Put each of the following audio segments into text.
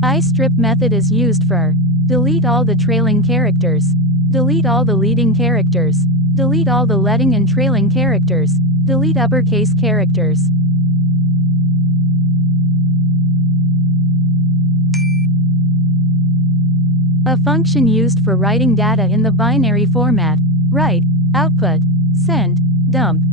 iStrip method is used for delete all the trailing characters, delete all the leading characters, delete all the leading and trailing characters, delete uppercase characters. A function used for writing data in the binary format: write, output, send, dump.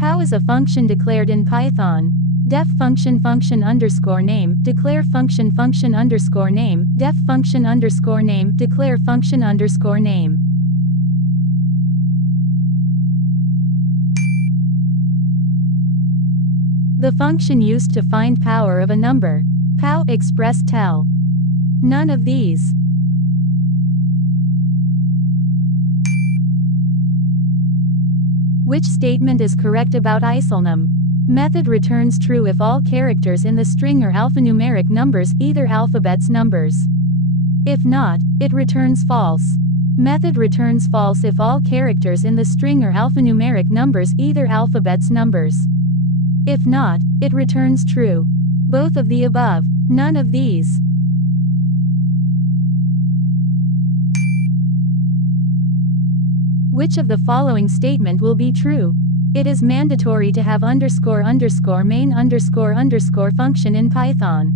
How is a function declared in Python? Def function _name, declare function _name, def function _name, declare function _name. The function used to find power of a number: pow, express, tell. None of these. Which statement is correct about isolnum? Method returns true if all characters in the string are alphanumeric numbers, either alphabets numbers. If not, it returns false. Method returns false if all characters in the string are alphanumeric numbers, either alphabets numbers. If not, it returns true. Both of the above. None of these. Which of the following statement will be true? It is mandatory to have __main __ function in Python.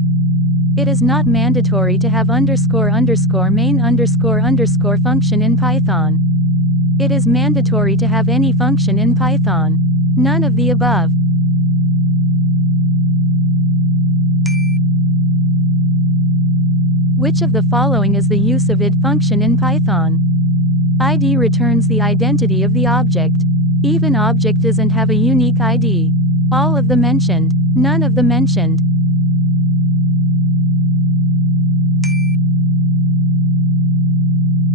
It is not mandatory to have __main __ function in Python. It is mandatory to have any function in Python. None of the above. Which of the following is the use of id function in Python? ID returns the identity of the object. Even object doesn't have a unique ID. All of the mentioned. None of the mentioned.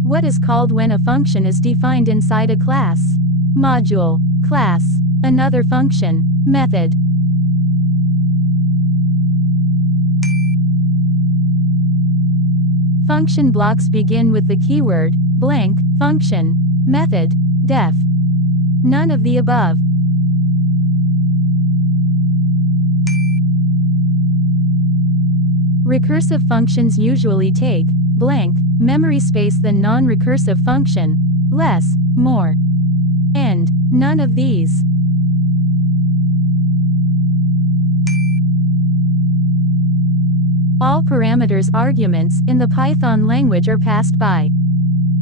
What is called when a function is defined inside a class? Module, class, another function, method. Function blocks begin with the keyword blank, function, method, def. None of the above. Recursive functions usually take blank memory space than non-recursive function, less, more. And none of these. All parameters arguments in the Python language are passed by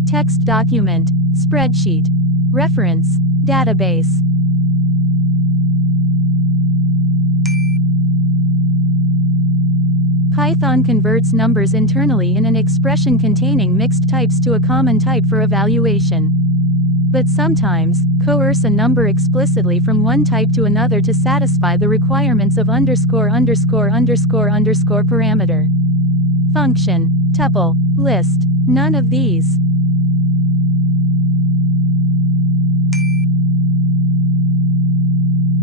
text document, spreadsheet, reference, database. Python converts numbers internally in an expression containing mixed types to a common type for evaluation. But sometimes, coerce a number explicitly from one type to another to satisfy the requirements of ______ parameter. Function, tuple, list, none of these.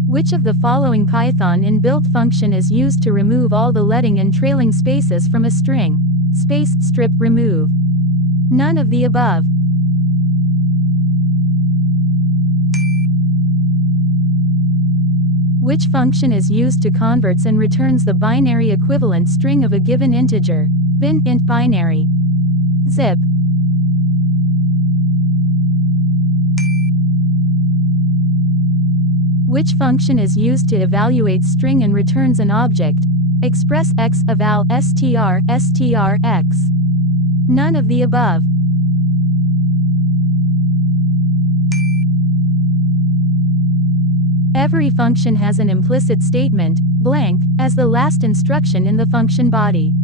Which of the following Python inbuilt function is used to remove all the leading and trailing spaces from a string? Space, strip, remove. None of the above. Which function is used to converts and returns the binary equivalent string of a given integer? Bin, int, binary. Zip. Which function is used to evaluate string and returns an object? Express x, eval, str, x. None of the above. Every function has an implicit statement, blank, as the last instruction in the function body.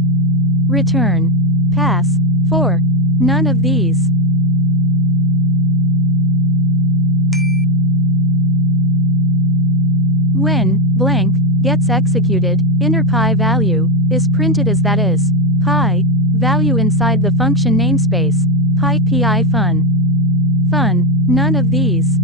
Return, pass, for. None of these. When blank gets executed, inner pi value is printed as that is pi value inside the function namespace pi fun. None of these.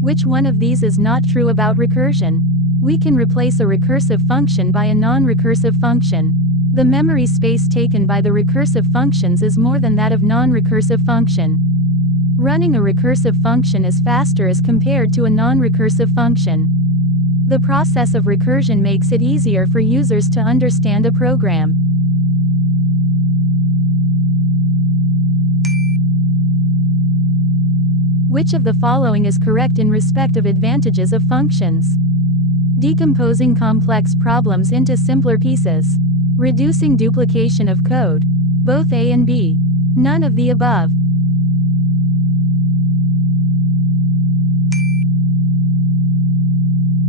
Which one of these is not true about recursion? We can replace a recursive function by a non-recursive function. The memory space taken by the recursive functions is more than that of non-recursive function. Running a recursive function is faster as compared to a non-recursive function. The process of recursion makes it easier for users to understand a program. Which of the following is correct in respect of advantages of functions? Decomposing complex problems into simpler pieces. Reducing duplication of code. Both A and B. None of the above.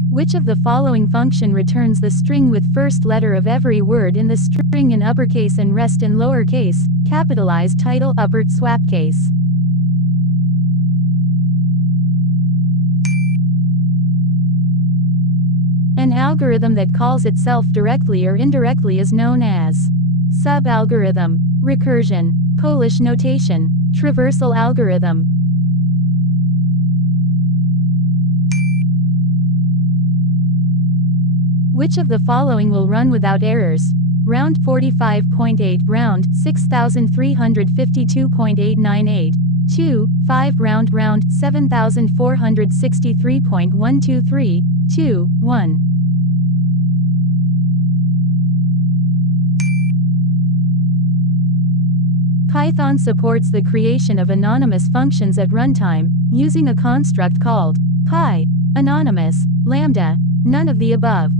Which of the following function returns the string with first letter of every word in the string in uppercase and rest in lowercase, capitalized title upper swap case? An algorithm that calls itself directly or indirectly is known as subalgorithm, recursion, Polish notation, traversal algorithm. Which of the following will run without errors? Round 45.8, round 6352.898, 2, 5 round 7463.123, 2, 1. Python supports the creation of anonymous functions at runtime, using a construct called py, anonymous, lambda, none of the above.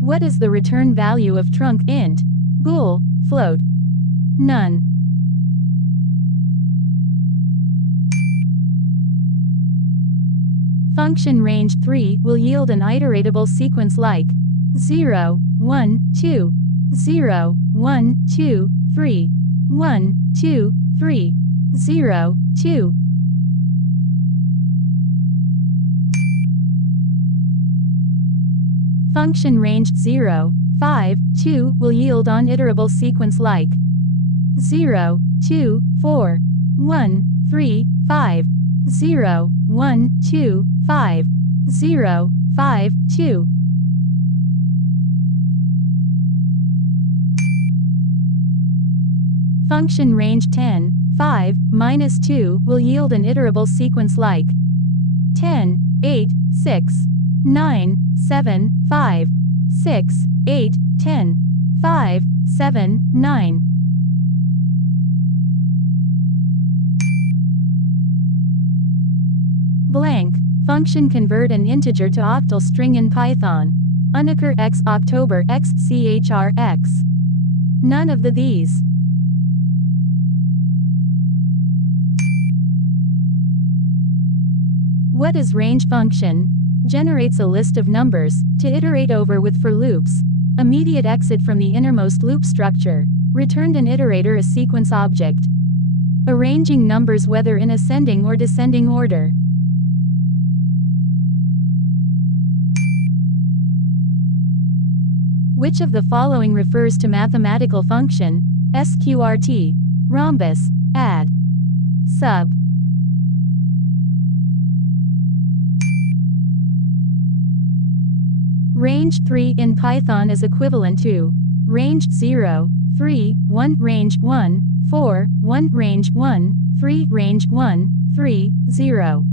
What is the return value of trunc int, bool, float? None. Function range 3 will yield an iteratable sequence like 0, 1, 2, 0, 1, 2, 3, 1, 2, 3, 0, 2. Function range 0, 5, 2 will yield an iterable sequence like 0, 2, 4, 1, 3, 5, 0, 1, 2, 5, 0, 5, 2. Function range 10, 5, minus 2 will yield an iterable sequence like 10, 8, 6, 9, 7, 5, 6, 8, 10, 5, 7, 9. Blank. Function convert an integer to octal string in Python. Unoccur x October x chr x. None of these. What is range function? Generates a list of numbers, to iterate over with for loops. Immediate exit from the innermost loop structure. Returned an iterator a sequence object. Arranging numbers whether in ascending or descending order. Which of the following refers to mathematical function? sqrt, rhombus, add, sub. Range 3 in Python is equivalent to range 0, 3, 1, range 1, 4, 1, range 1, 3, range 1, 3, 0.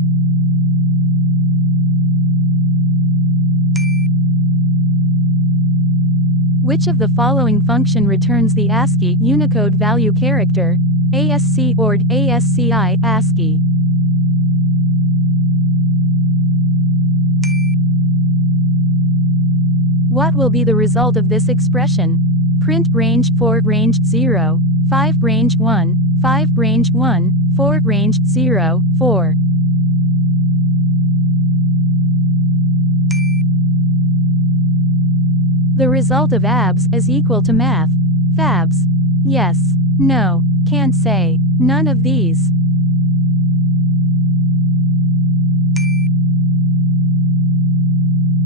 Which of the following function returns the ASCII Unicode value character? ASC ORD ASCII ASCII. What will be the result of this expression? Print range 4 range 0, 5 range 1, 5 range 1, 4 range 0, 4. The result of abs is equal to math. Fabs. Yes. No. Can't say. None of these.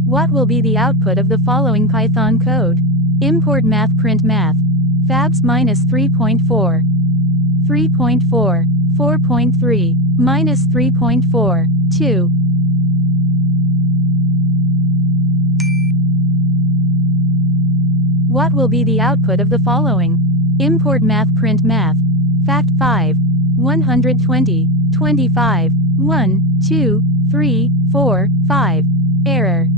What will be the output of the following Python code? Import math print math. Fabs minus 3.4. 3.4. 4.3. Minus 3.4. 2. What will be the output of the following? Import math print math. Fact 5. 120, 25, 1, 2, 3, 4, 5. Error.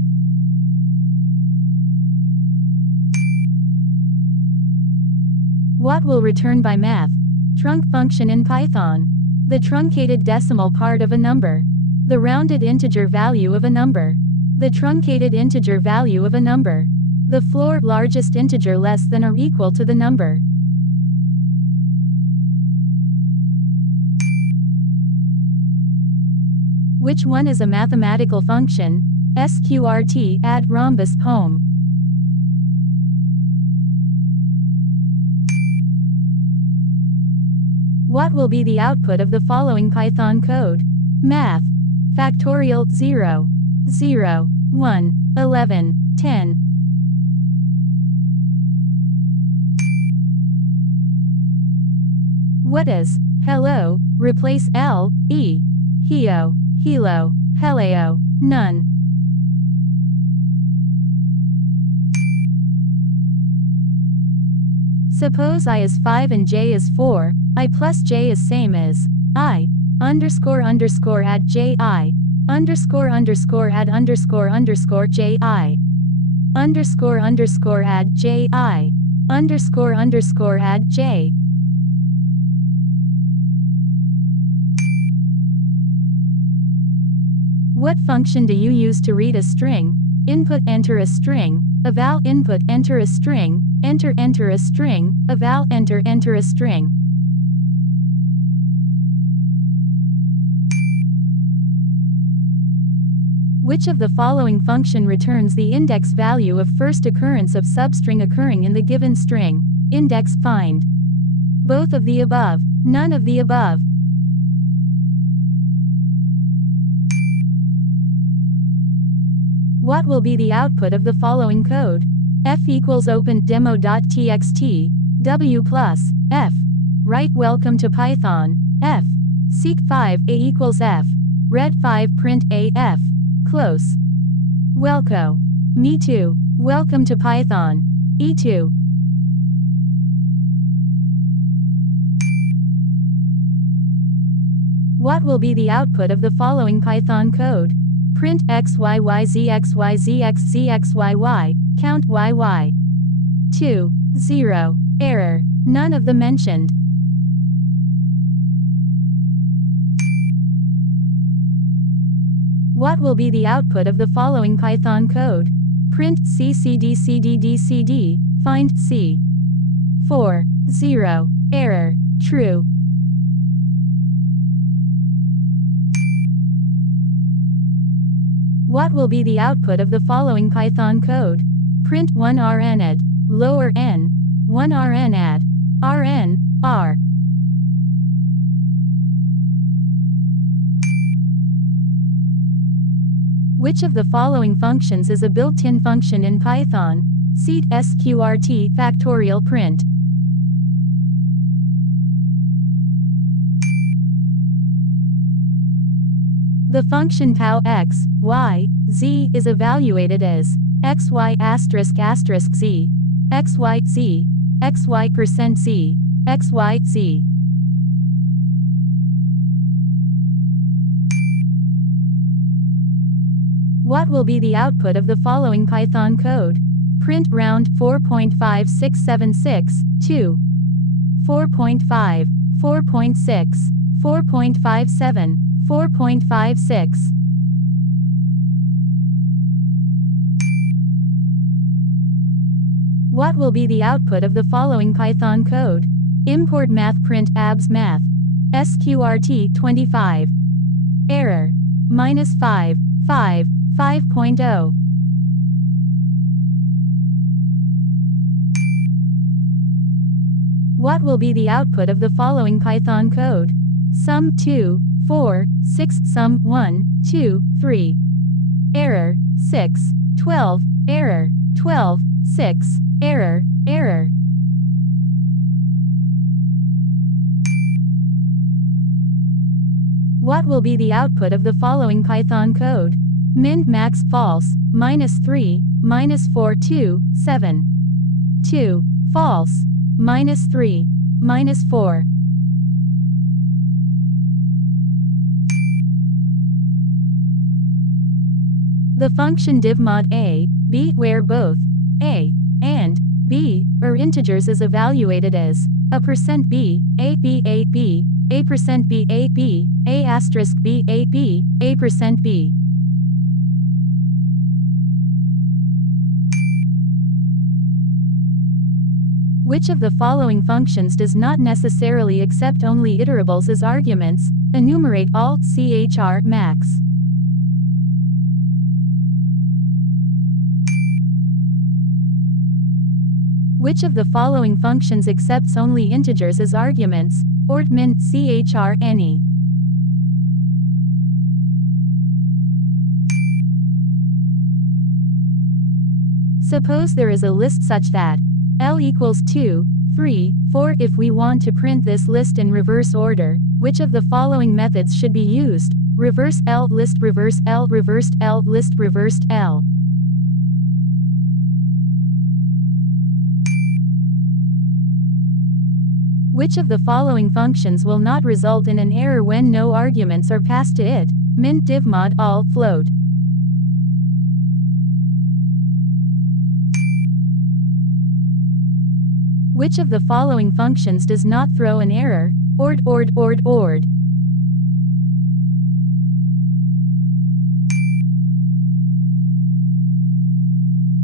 What will return by math? Trunc function in Python. The truncated decimal part of a number. The rounded integer value of a number. The truncated integer value of a number. The floor largest integer less than or equal to the number. Which one is a mathematical function? SQRT add rhombus poem. What will be the output of the following Python code? Math. Factorial 0, 0, 1, 11, 10. What is hello? Replace L, E. Heo, helo, heleo, none. Suppose I is 5 and j is 4, I plus j is same as I underscore underscore add j I underscore underscore add underscore underscore j I underscore underscore add j I underscore underscore add j. What function do you use to read a string? Input enter a string, eval input enter a string, enter enter a string, eval enter enter a string. Which of the following function returns the index value of first occurrence of substring occurring in the given string? Index find. Both of the above, none of the above. What will be the output of the following code? F equals open demo.txt, W plus, F. Write welcome to Python, F. Seek 5, A equals F. Read 5 print A, F. Close. Welco. Me too. Welcome to Python. E2. What will be the output of the following Python code? Print xyzxyzxzxyy, count yy. 2, 0. Error. None of the mentioned. What will be the output of the following Python code? Print ccdcddcd, find c. 4, 0. Error. True. What will be the output of the following Python code? Print 1rnad, lower n, 1rnad, rn, r. Which of the following functions is a built-in function in Python? Seat sqrt factorial print. The function pow x, y, z is evaluated as xy asterisk asterisk z, xy z, xy percent z, xy z. What will be the output of the following Python code? Print round 4.5676, 2. 4.5, 4.6, 4.57, 4.56. What will be the output of the following Python code? Import math print abs math. SQRT 25. Error. -5, 5, 5.0. What will be the output of the following Python code? Sum 2, 4, 6, sum 1, 2, 3. Error. 6, 12, error. 12, 6, error, error. What will be the output of the following Python code? Min max false, -3, -4, 2, 7. 2, false, -3, -4. The function divmod a, b, where both a and b are integers is evaluated as %b, a b a b, %b a b, a asterisk b a b, %b. Which of the following functions does not necessarily accept only iterables as arguments? Enumerate all chr max. Which of the following functions accepts only integers as arguments? Ort min chr any. Suppose there is a list such that L equals 2, 3, 4. If we want to print this list in reverse order, which of the following methods should be used? Reverse L list, reverse L, reversed L list, reversed L. Which of the following functions will not result in an error when no arguments are passed to it? Mint divmod all float. Which of the following functions does not throw an error? Ord.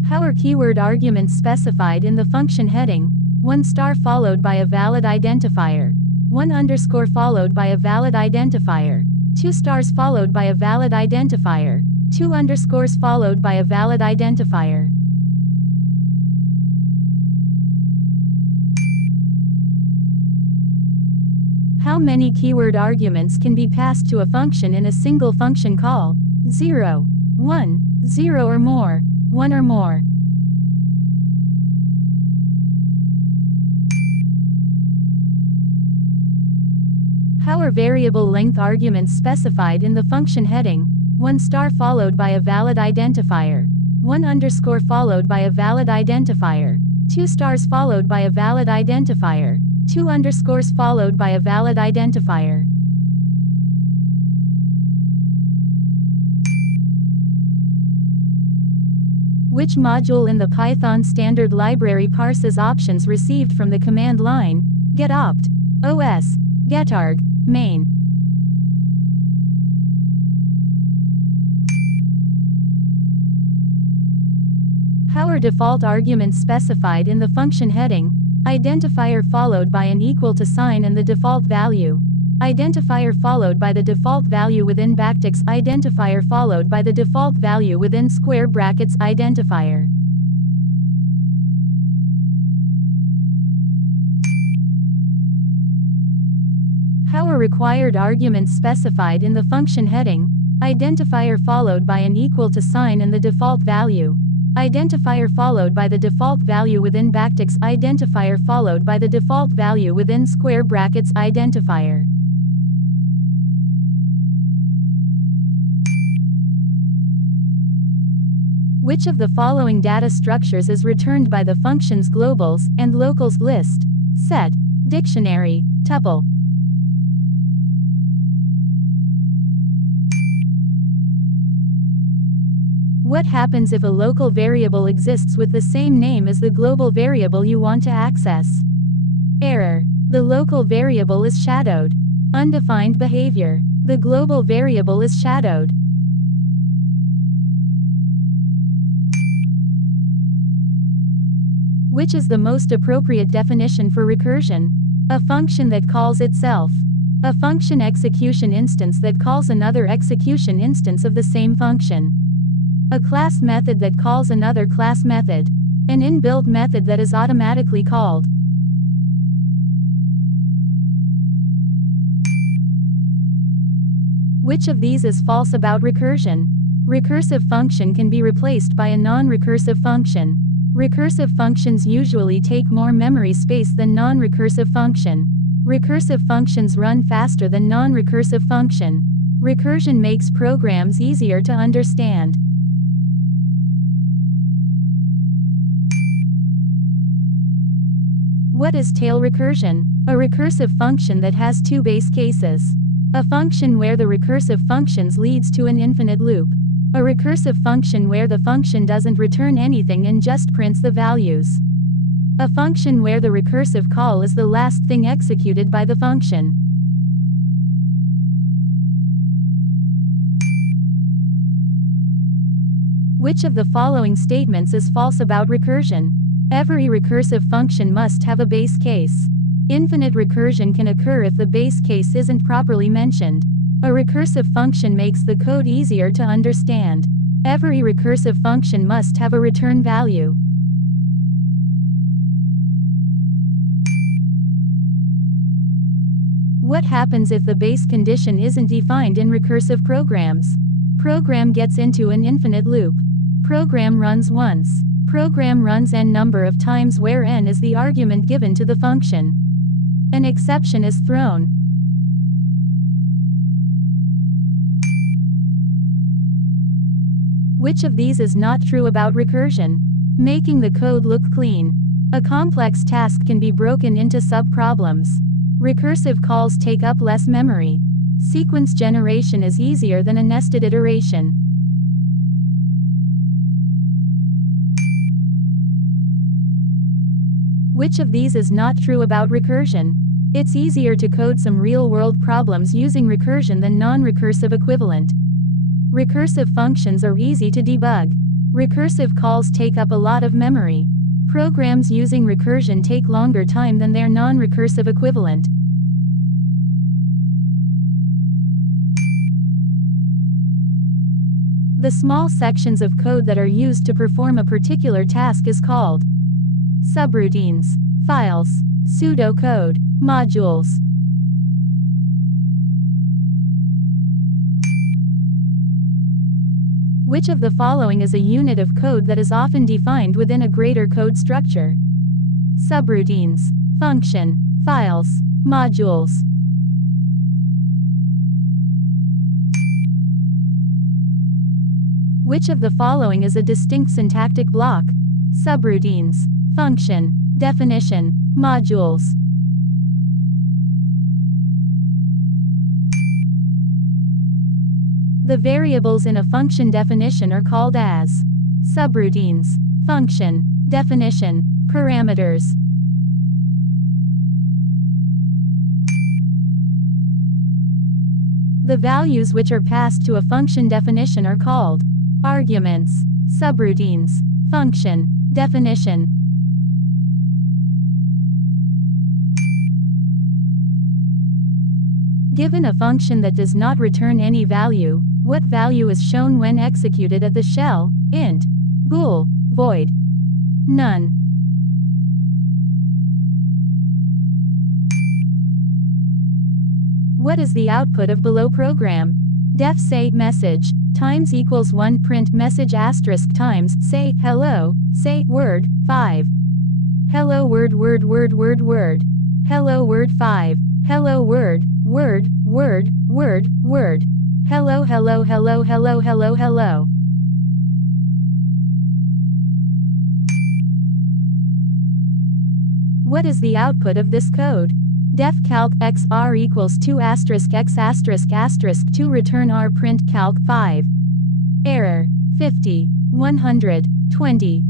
How are keyword arguments specified in the function heading? 1 star followed by a valid identifier. 1 underscore followed by a valid identifier. 2 stars followed by a valid identifier. 2 underscores followed by a valid identifier. How many keyword arguments can be passed to a function in a single function call? 0, 1, 0 or more, 1 or more. How are variable length arguments specified in the function heading? 1 star followed by a valid identifier. 1 underscore followed by a valid identifier. 2 stars followed by a valid identifier. 2 underscores followed by a valid identifier. Which module in the Python standard library parses options received from the command line? Getopt, os, getarg, main. How are default arguments specified in the function heading? Identifier followed by an equal to sign and the default value. Identifier followed by the default value within backticks. Identifier followed by the default value within square brackets. Identifier. How are required arguments specified in the function heading? Identifier followed by an equal to sign and the default value. Identifier followed by the default value within backticks. Identifier followed by the default value within square brackets. Identifier. Which of the following data structures is returned by the functions globals and locals list, set, dictionary, tuple? What happens if a local variable exists with the same name as the global variable you want to access? Error. The local variable is shadowed. Undefined behavior. The global variable is shadowed. Which is the most appropriate definition for recursion? A function that calls itself. A function execution instance that calls another execution instance of the same function. A class method that calls another class method. An inbuilt method that is automatically called. Which of these is false about recursion? Recursive function can be replaced by a non-recursive function. Recursive functions usually take more memory space than non-recursive function. Recursive functions run faster than non-recursive function. Recursion makes programs easier to understand. What is tail recursion? A recursive function that has two base cases. A function where the recursive functions leads to an infinite loop. A recursive function where the function doesn't return anything and just prints the values. A function where the recursive call is the last thing executed by the function. Which of the following statements is false about recursion? Every recursive function must have a base case. Infinite recursion can occur if the base case isn't properly mentioned. A recursive function makes the code easier to understand. Every recursive function must have a return value. What happens if the base condition isn't defined in recursive programs? Program gets into an infinite loop. Program runs once. Program runs n number of times where n is the argument given to the function. An exception is thrown. Which of these is not true about recursion? Making the code look clean. A complex task can be broken into sub-problems. Recursive calls take up less memory. Sequence generation is easier than a nested iteration. Which of these is not true about recursion? It's easier to code some real-world problems using recursion than non-recursive equivalent. Recursive functions are easy to debug. Recursive calls take up a lot of memory. Programs using recursion take longer time than their non-recursive equivalent. The small sections of code that are used to perform a particular task is called subroutines, files, pseudocode, modules. Which of the following is a unit of code that is often defined within a greater code structure? Subroutines, function, files, modules. Which of the following is a distinct syntactic block? Subroutines, function, definition, modules. The variables in a function definition are called as subroutines, function, definition, parameters. The values which are passed to a function definition are called arguments, subroutines, function, definition. Given a function that does not return any value, what value is shown when executed at the shell? Int, bool, void, none. What is the output of below program? Def say message times equals 1 print message asterisk times say hello, say word 5. Hello word word word word word. Hello word 5. Hello word word word word word. Hello hello hello hello hello hello. What is the output of this code? Def calc x r equals 2 asterisk x asterisk asterisk 2 return r print calc 5. Error 50 120.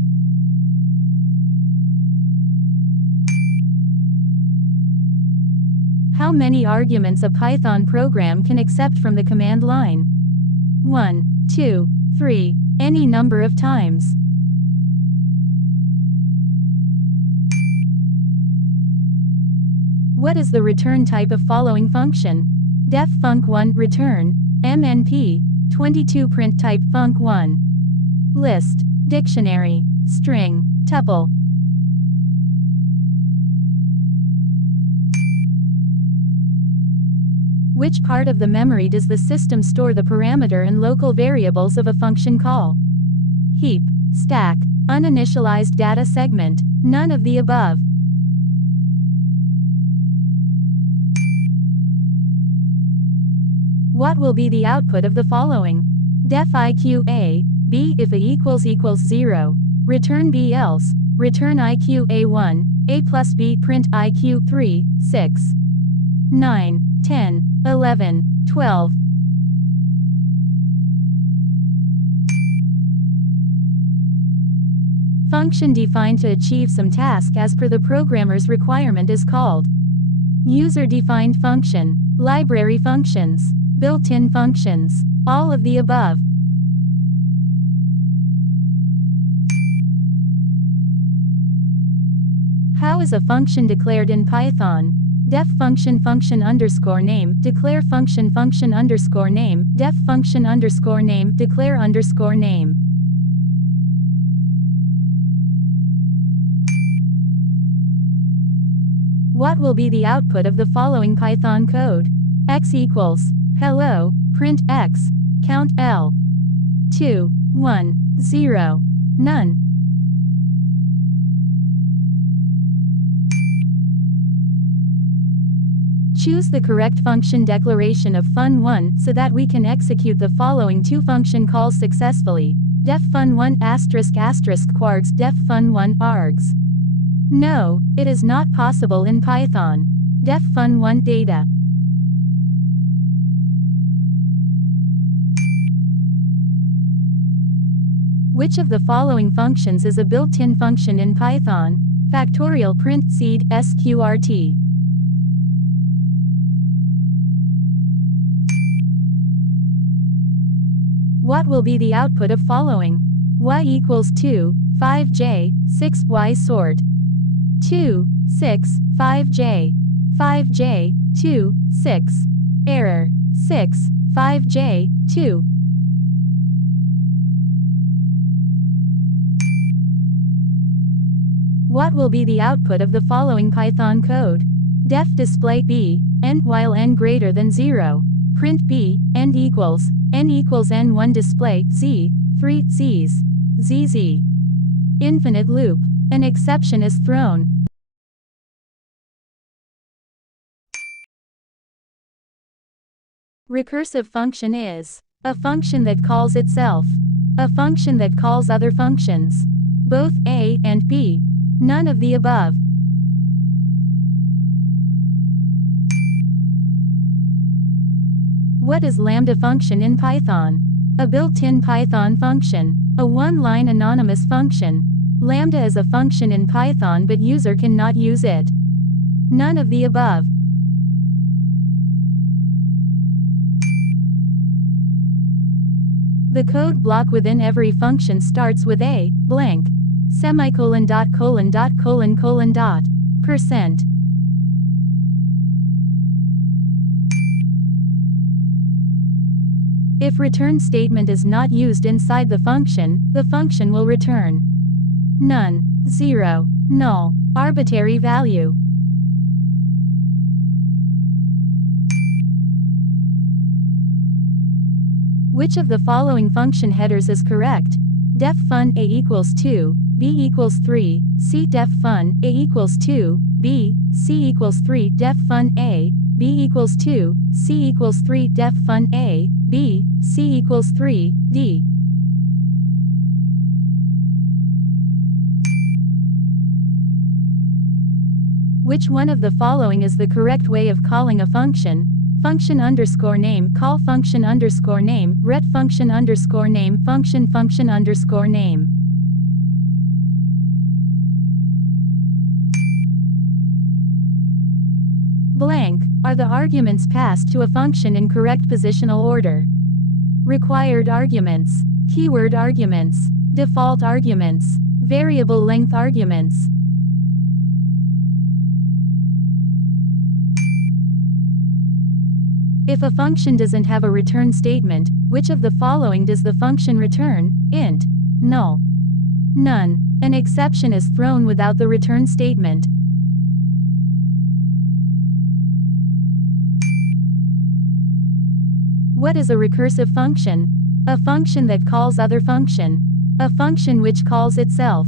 How many arguments a Python program can accept from the command line? 1, 2, 3, any number of times. What is the return type of following function? Def func1 return, MNP, 22 print type func1. List, dictionary, string, tuple. Which part of the memory does the system store the parameter and local variables of a function call? Heap, stack, uninitialized data segment, none of the above. What will be the output of the following? Def IQ A, B if A equals 0, return B else, return IQ A1, a plus b print IQ 3, 6, 9, 10, 11, 12. Function defined to achieve some task as per the programmer's requirement is called user-defined function, library functions, built-in functions, all of the above. How is a function declared in Python? Def function _name, declare function _name, def function _name, declare _name. What will be the output of the following Python code? X equals hello, print X, count L. 2, 1, 0, none. Choose the correct function declaration of fun1 so that we can execute the following two function calls successfully. Def fun1 *** quargs def fun1 args. No, it is not possible in Python. Def fun1 data. Which of the following functions is a built-in function in Python? Factorial print seed sqrt. What will be the output of following? Y equals 2, 5j, 6y sort. 2, 6, 5j. 5j, 2, 6. Error. 6, 5j, 2. What will be the output of the following Python code? Def display b, end while n greater than 0. Print b, end equals n1 display z, 3 z's. zz. Infinite loop. An exception is thrown. Recursive function is a function that calls itself, a function that calls other functions, both A and B, none of the above. What is lambda function in Python? A built-in Python function, a one-line anonymous function. Lambda is a function in Python but user cannot use it. None of the above. The code block within every function starts with a blank semicolon dot colon dot colon colon dot %. If return statement is not used inside the function will return none, 0, null, arbitrary value. Which of the following function headers is correct? Def fun a equals 2, b equals 3, c def fun a equals 2, b, c equals 3 def fun a, b equals 2, c equals 3 def fun a, b, c equals 3, d. Which one of the following is the correct way of calling a function? Function underscore name, call function underscore name, ret function underscore name, function underscore name. Blank are the arguments passed to a function in correct positional order. Required arguments, keyword arguments, default arguments, variable length arguments. If a function doesn't have a return statement, which of the following does the function return? Int, null, none. An exception is thrown without the return statement. What is a recursive function? A function that calls other function. A function which calls itself.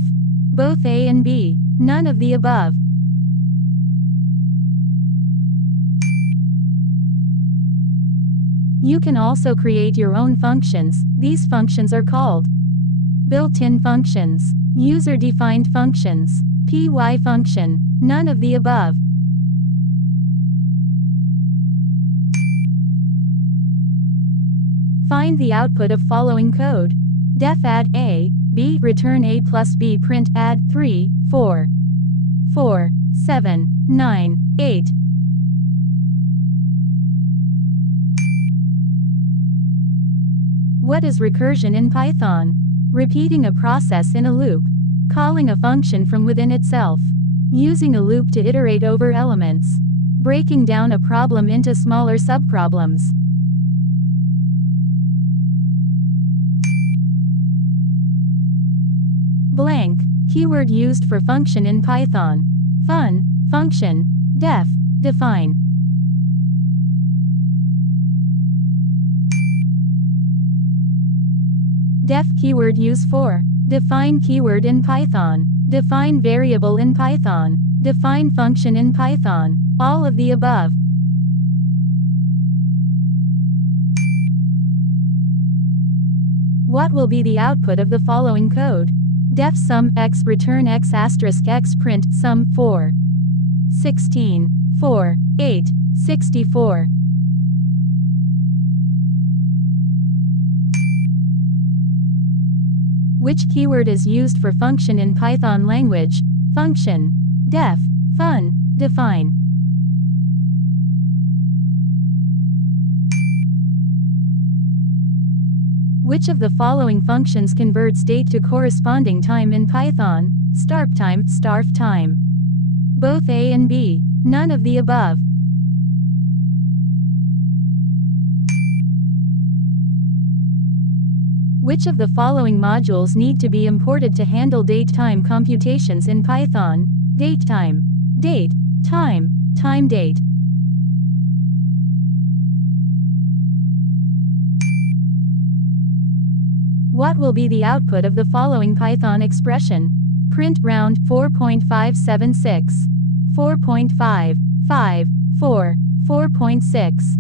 Both A and B, none of the above. You can also create your own functions. These functions are called built-in functions, user-defined functions, py function, none of the above. Find the output of following code. Def add a, b, return a plus b, print add 3, 4, 4, 7, 9, 8. What is recursion in Python? Repeating a process in a loop. Calling a function from within itself. Using a loop to iterate over elements. Breaking down a problem into smaller subproblems. Blank, keyword used for function in Python. Fun, function, def, define. Def keyword use for. Define keyword in Python. Define variable in Python. Define function in Python. All of the above. What will be the output of the following code? Def sum x, return x asterisk x, print sum 4, 16, 4, 8, 64. Which keyword is used for function in Python language? Function, def, fun, define. Which of the following functions converts date to corresponding time in Python? Starp time, starf time. Both A and B, none of the above. Which of the following modules need to be imported to handle date-time computations in Python? Datetime, date, time, time date. What will be the output of the following Python expression? Print round 4.576, 4.5, 5, 4, 4.6.